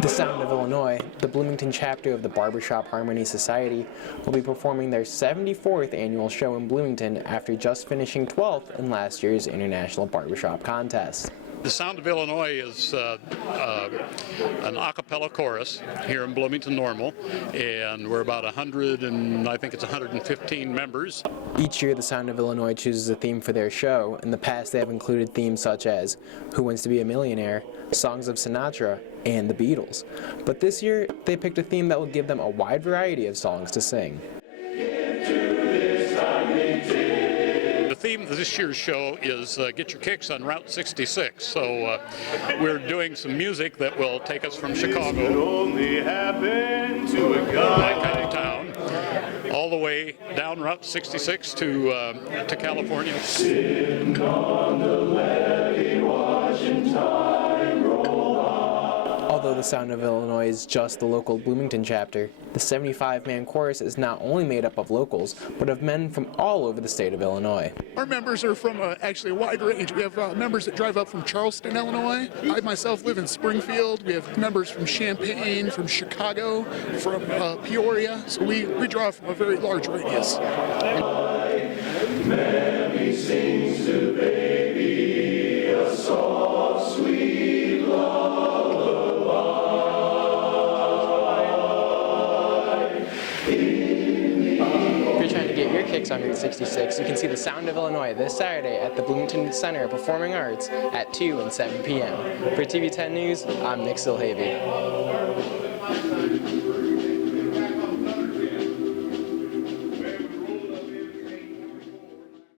The Sound of Illinois, the Bloomington chapter of the Barbershop Harmony Society, will be performing their 74th annual show in Bloomington after just finishing 12th in last year's International Barbershop Contest. The Sound of Illinois is an a cappella chorus here in Bloomington Normal, and we're about 100 and I think it's 115 members. Each year, the Sound of Illinois chooses a theme for their show. In the past, they have included themes such as Who Wants to Be a Millionaire, songs of Sinatra, and the Beatles. But this year, they picked a theme that will give them a wide variety of songs to sing. The theme of this year's show is Get Your Kicks on Route 66. So we're doing some music that will take us from Chicago, that kind of town, all the way down Route 66 to California. Sitting on the levee, watching time roll by. Although the Sound of Illinois is just the local Bloomington chapter, the 75-man chorus is not only made up of locals, but of men from all over the state of Illinois. Our members are from actually a wide range. We have members that drive up from Charleston, Illinois. I myself live in Springfield. We have members from Champaign, from Chicago, from Peoria. So we draw from a very large radius. Mammy sings to baby a soft, sweet lullaby. If you're trying to get your kicks on Route 66, you can see the Sound of Illinois this Saturday at the Bloomington Center of Performing Arts at 2 and 7 p.m. For TV-10 News, I'm Nick Silhavy.